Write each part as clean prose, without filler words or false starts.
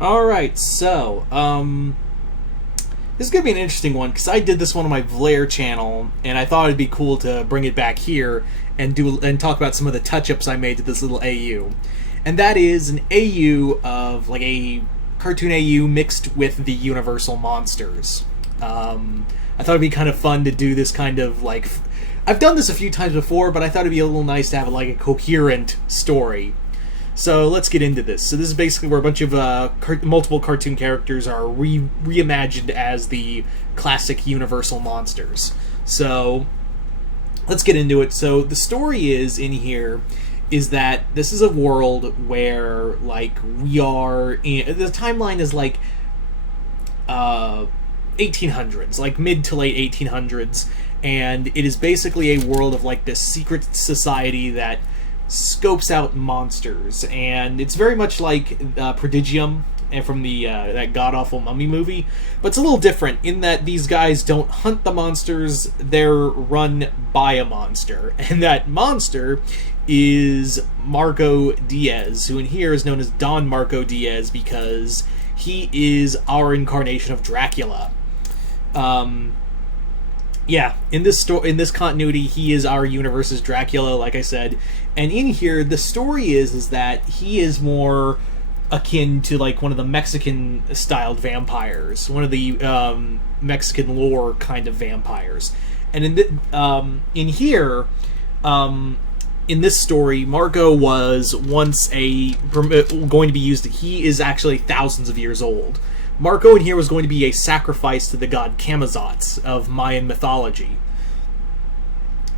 Alright, so, this is going to be an interesting one, because I did this one on my Vlair channel, and I thought it'd be cool to bring it back here and talk about some of the touch-ups I made to this little AU. And that is an AU of, like, a cartoon AU mixed with the Universal monsters. I thought it'd be kind of fun to do this kind of, like... I've done this a few times before, but I thought it'd be a little nice to have, like, a coherent story. So let's get into this. So this is basically where a bunch of multiple cartoon characters are reimagined as the classic Universal monsters. So let's get into it. So the story is in here is that this is a world where, like, we are in, the timeline is like 1800s, like mid to late 1800s, and it is basically a world of, like, this secret society that scopes out monsters, and it's very much like Prodigium and from the that god-awful Mummy movie, but it's a little different in that these guys don't hunt the monsters, they're run by a monster, and that monster is Marco Diaz, who in here is known as Don Marco Diaz because he is our incarnation of Dracula. Yeah, in this continuity, he is our universe's Dracula, like I said. And in here, the story is that he is more akin to, like, one of the Mexican-styled vampires, one of the Mexican lore kind of vampires. And in here, in this story, Marco was once going to be used. He is actually thousands of years old. Marco in here was going to be a sacrifice to the god Camazotz of Mayan mythology.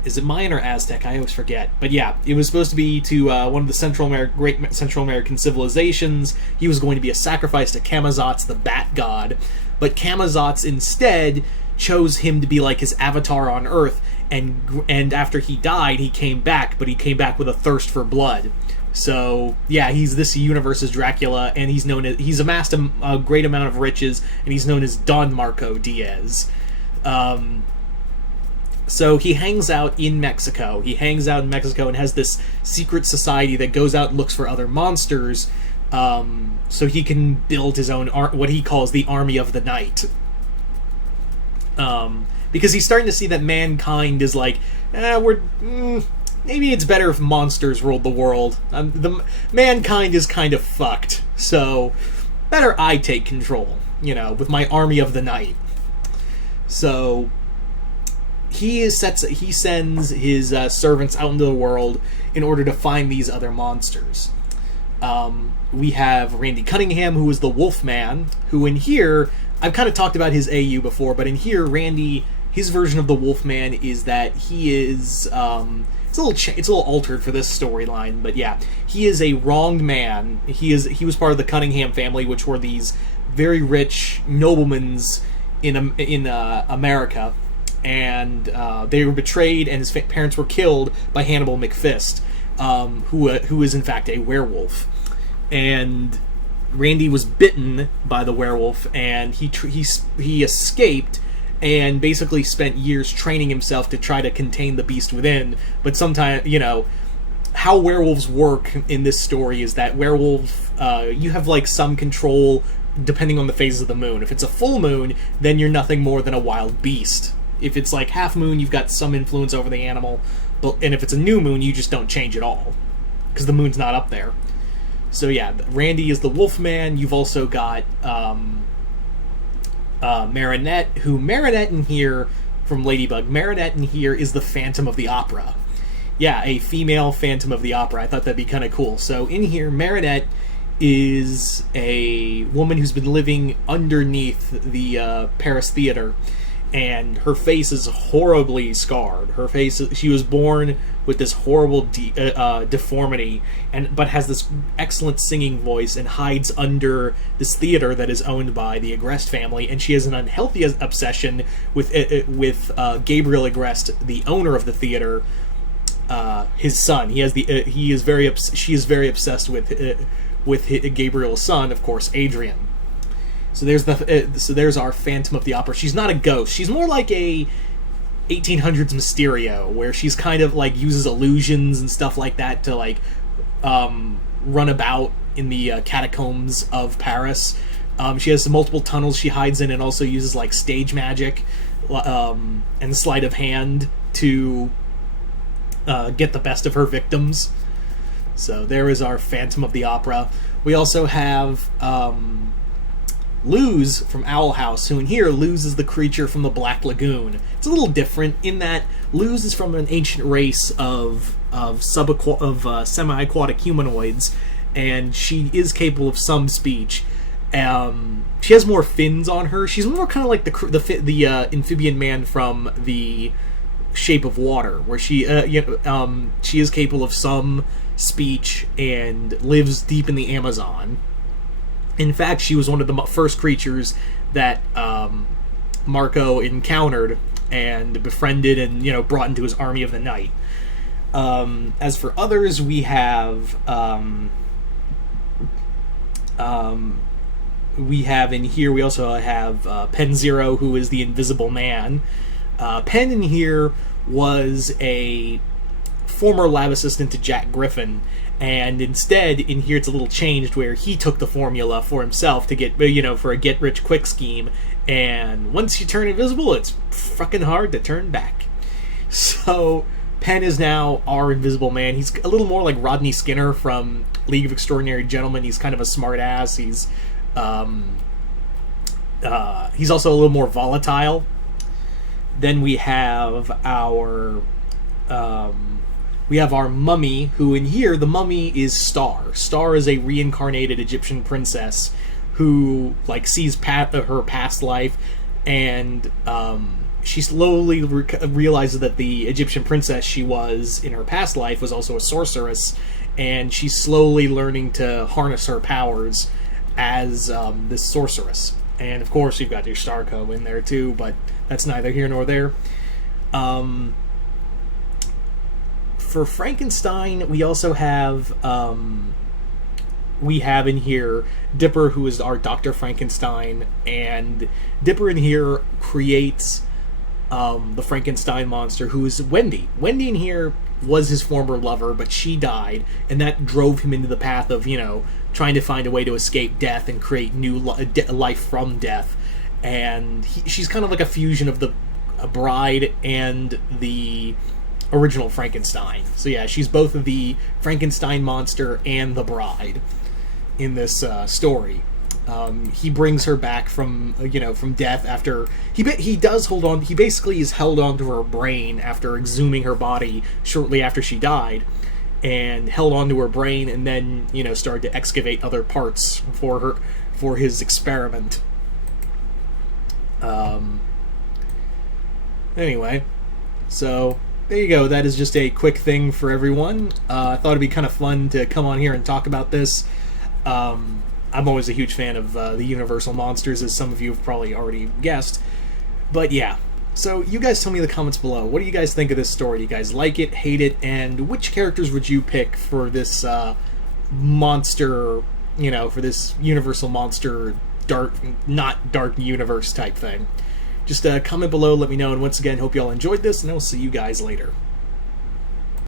Is it Mayan or Aztec? I always forget. But yeah, it was supposed to be to one of the great Central American civilizations. He was going to be a sacrifice to Camazotz, the bat god. But Camazotz instead chose him to be like his avatar on Earth, and after he died, he came back, but he came back with a thirst for blood. So yeah, he's this universe's Dracula, and he's amassed a great amount of riches, and he's known as Don Marco Diaz. So he hangs out in Mexico. And has this secret society that goes out and looks for other monsters, so he can build his own what he calls the Army of the Night. Because he's starting to see that mankind is like, maybe it's better if monsters ruled the world. The mankind is kind of fucked, so better I take control, with my Army of the Night. So he sends his servants out into the world in order to find these other monsters. We have Randy Cunningham, who is the Wolfman, who in here, I've kind of talked about his AU before, but in here, Randy, his version of the Wolfman is that he is... it's a little altered for this storyline, but yeah, he is a wronged man. He was part of the Cunningham family, which were these very rich noblemen in America, and they were betrayed, and his parents were killed by Hannibal McFist, who is in fact a werewolf. And Randy was bitten by the werewolf, and he escaped, and basically spent years training himself to try to contain the beast within. But sometimes, how werewolves work in this story is that you have, like, some control depending on the phases of the moon. If it's a full moon, then you're nothing more than a wild beast. If it's like half moon, you've got some influence over the animal, and if it's a new moon, you just don't change at all, because the moon's not up there. So yeah, Randy is the Wolfman. You've also got Marinette, Marinette in here from Ladybug. Marinette in here is the Phantom of the Opera. Yeah, a female Phantom of the Opera. I thought that'd be kind of cool. So in here, Marinette is a woman who's been living underneath the Paris Theater, and her face is horribly scarred. She was born with this horrible deformity, but has this excellent singing voice and hides under this theater that is owned by the Agreste family, and she has an unhealthy obsession with Gabriel Agreste, the owner of the theater, his son. She is very obsessed with Gabriel's son, of course, Adrian. So there's our Phantom of the Opera. She's not a ghost. She's more like a 1800s Mysterio, where she's kind of like uses illusions and stuff like that to like run about catacombs of Paris. She has multiple tunnels she hides in, and also uses like stage magic and sleight of hand to get the best of her victims. So there is our Phantom of the Opera. We also have Luz from Owl House, who in here, Luz is the creature from the Black Lagoon. It's a little different in that Luz is from an ancient race of semi-aquatic humanoids, and she is capable of some speech. She has more fins on her. She's more kind of like the amphibian man from the Shape of Water, where she is capable of some speech and lives deep in the Amazon. In fact, she was one of the first creatures that Marco encountered and befriended and brought into his army of the night. As for others, we have in here, we also have Pen Zero, who is the Invisible Man. Pen in here was a former lab assistant to Jack Griffin, and instead in here it's a little changed where he took the formula for himself to get for a get rich quick scheme, and once you turn invisible, it's fucking hard to turn back. So Penn is now our Invisible Man. He's a little more like Rodney Skinner from League of Extraordinary Gentlemen. He's kind of a smart ass. He's also a little more volatile. Then we have our mummy, who in here, the mummy is Star. Star is a reincarnated Egyptian princess who sees her past life, and she slowly realizes that the Egyptian princess she was in her past life was also a sorceress, and she's slowly learning to harness her powers as this sorceress. And of course you've got your Starco in there too, but that's neither here nor there. For Frankenstein, we also have in here Dipper, who is our Dr. Frankenstein, and Dipper in here creates the Frankenstein monster, who is Wendy. Wendy in here was his former lover, but she died, and that drove him into the path of, trying to find a way to escape death and create new life from death. And she's kind of like a fusion of the bride and the original Frankenstein. So yeah, she's both the Frankenstein monster and the bride in this story. He brings her back from death after he does hold on. He basically is held onto her brain after exhuming her body shortly after she died, and held onto her brain, and then started to excavate other parts for his experiment. Anyway, so there you go. That is just a quick thing for everyone. I thought it'd be kind of fun to come on here and talk about this. I'm always a huge fan of the Universal monsters, as some of you have probably already guessed. But yeah, so you guys tell me in the comments below, what do you guys think of this story? Do you guys like it, hate it, and which characters would you pick for this monster, for this Universal monster, not dark universe type thing? Just comment below, let me know, and once again, hope you all enjoyed this, and I will see you guys later.